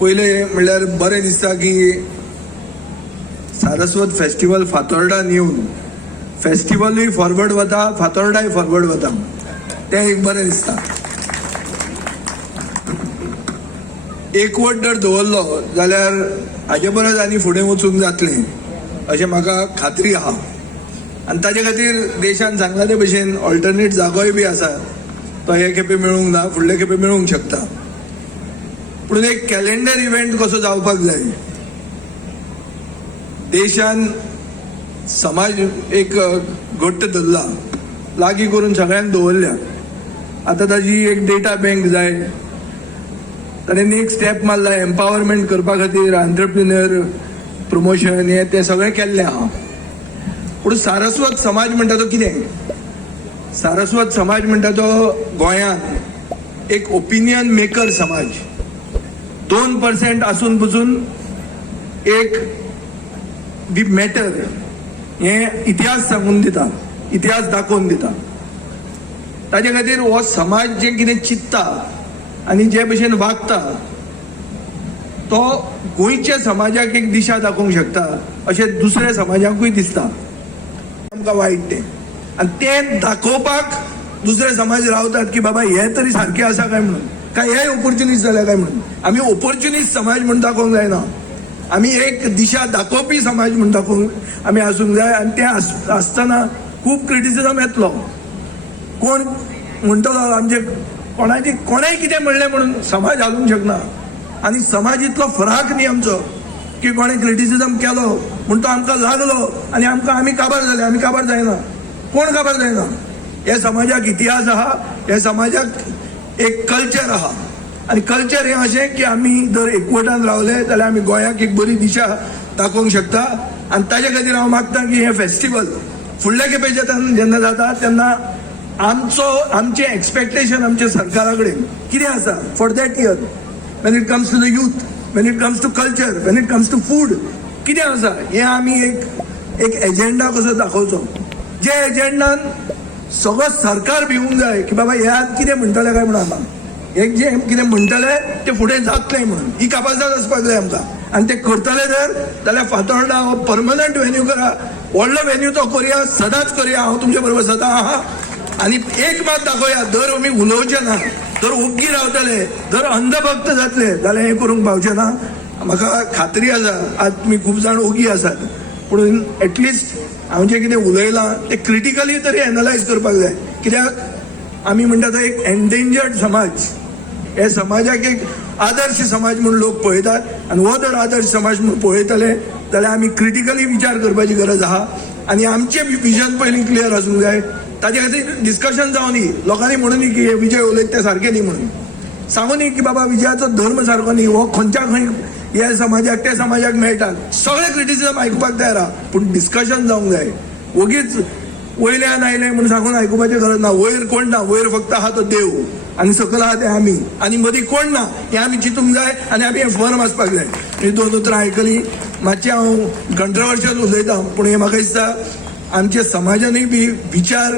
पहिले म्हणल्यार बरें दिसता की सारस्वत फेस्टिवल फातोर्डान येवन फेस्टिवलूय फॉरवर्ड वता, फातोर्डाय फॉरवर्ड वता, तें एक बरें दिसता. एकवट जर दवरलो जाल्यार हाचे परस आनी फुडें वचूंक जातलें अशें म्हाका खात्री आहा. आनी ताचे खातीर देशान सांगला ते भशेन ऑल्टरनेट जागोय बी आसा. तो हे खेपे मेळूंक ना, फुडले खेपे मेळूंक शकता. पूण एक कॅलेंडर इव्हेंट कसो जावपाक जाय. देशान समाज एक घट्ट धरला, लागीं करून सगळ्यांक दवरल्या. आतां ताजी एक डेटा बँक जाय. ताणें एक स्टेप मारला एम्पावरमेंट करपा खातीर, एंटरप्रिन्युअर प्रमोशन हे ते सगळें केल्लें आहा. पूण सारस्वत समाज म्हणटा तो कितें? सारस्वत समाज म्हणटा तो गोंयांत एक ओपिनियन मेकर समाज. 2% आसून पसून एक दी मॅटर हे इतिहास सांगून दिता, इतिहास दाखोवन दिता. ताचे खातीर हो समाज जे कितें चिंतता आनी जे भशेन वागता तो गोंयच्या समाजाक एक दिशा दाखोवंक शकता अशें दुसऱ्या समाजाकूय दिसता. आमकां वायट तें, आनी तें दाखोवपाक दुसरे समाज रावतात की बाबा हे तरी सारकें आसा काय म्हणून, काय हे ऑपॉर्च्युनिस्ट जाल्या काय म्हणून. आमी ऑपॉर्च्युनिस्ट समाज म्हूण दाखोवंक जायना. आमी एक दिशा दाखोवपी समाज म्हूण दाखोवंक आमी आसूंक जाय. आनी तें आसतना खूब क्रिटिसिजम येतलो. कोण म्हणटलो आमचे कोणाय कितें म्हणलें म्हणून समाज हालूंक शकना. आनी समाज इतलो फराक न्ही आमचो की कोणें क्रिटिसिजम केलो म्हूण तो आमकां लागलो आनी आमी काबार जाले. आमी काबार जायना, कोण काबार जायना. हे समाजाक इतिहास आहा, हे समाजाक एक कल्चर आहा. आनी कल्चर हें अशें की आमी जर एकवटान रावले जाल्यार आमी गोंयाक एक बरी दिशा दाखोवंक शकता. आनी ताचे खातीर हांव मागतां की हे फेस्टिवल फुडल्या खेपे जेन्ना जाता तेन्ना आमचे एक्सपेक्टेशन आमच्या सरकारा कडेन कितें आसा for that year, when it comes to the youth, when it comes to culture, when it comes to food, कितें आसा हें आमी एक एजेंडा कसो दाखोवचो. जे एजेंडान सगळो सरकार भिवूंक जाय की बाबा हे आज कितें म्हणटले काय म्हणून आमकां एक जे कितें म्हणटले ते फुडें जातलें म्हणून ही कापासीटी आसपाक जाय आमकां. आनी ते करतले जाल्यार फातोर्डा हो परमनंट वेन्यू करा, व्हडलो वेन्यू तो करया, सदांच करया. हांव तुमचे बरोबर सदां आहा. आनी एक मात दाखोवया, जर आमी उलोवचे ना, जर ओग्गी रावतले, जर अंधभक्त जातले जाल्यार हें करूंक पावचे ना. म्हाका खात्री आसा आज तुमी खूब जाण ओगी आसात, पूण एटलिस्ट हांव जें कितें उलयलां तें क्रिटिकली तरी एनालायज करपाक जाय. कित्याक आमी म्हणटा तो एक एन्डेंजर्ड समाज. हे समाजाक एक आदर्श समाज म्हणून लोक पळयतात आनी हो जर आदर्श समाज म्हणून पळयतले जाल्यार आमी क्रिटिकली विचार करपाची गरज आहा. आनी आमचें विजन पयलीं क्लियर आसूंक जाय. ताचे खातीर डिस्कशन जावं न्ही. लोकांनी म्हणून न्ही की विजय उलयता तें सारकें न्ही म्हणून सांगून न्ही की बाबा विजयाचो धर्म सारको न्ही, हो खंयच्या खंय ह्या समाजाक त्या समाजाक मेळटा. सगळे क्रिटिसिजम आयकुपाक तयार आहा, पूण डिस्कशन जावंक जाय. ओगीच वयल्यान आयले म्हणून सांगून आयकुपाची गरज ना. वयर कोण ना, वयर फक्त आहा तो देव आनी सकयल आहा ते आमी, आनी मदीं कोण ना हें आमी चिंतूंक जाय. आनी आमी हें फर्म आसपाक जाय. ही 2 उतरां आयकली. मातशें हांव कंट्रोवर्शियल उलयतां, पूण हें म्हाका दिसता आमच्या समाजानूय बी विचार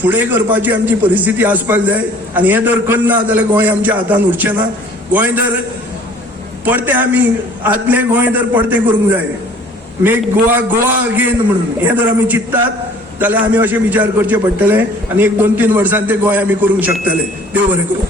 फुडें करपाची आमची परिस्थिती आसपाक जाय. आनी हें जर करना जाल्यार गोंय आमच्या हातान उरचें ना. गोंय जर परतें आमी आदलें गोंय जर परतें करूंक जाय, मेक गोवा गोवा अगेन म्हणून हें जर आमी चिंततात जाल्यार आमी अशें विचार करचे पडटले. आनी एक 2-3 वर्सांत तें गोंय आमी करूंक शकतले. देव बरें करूं.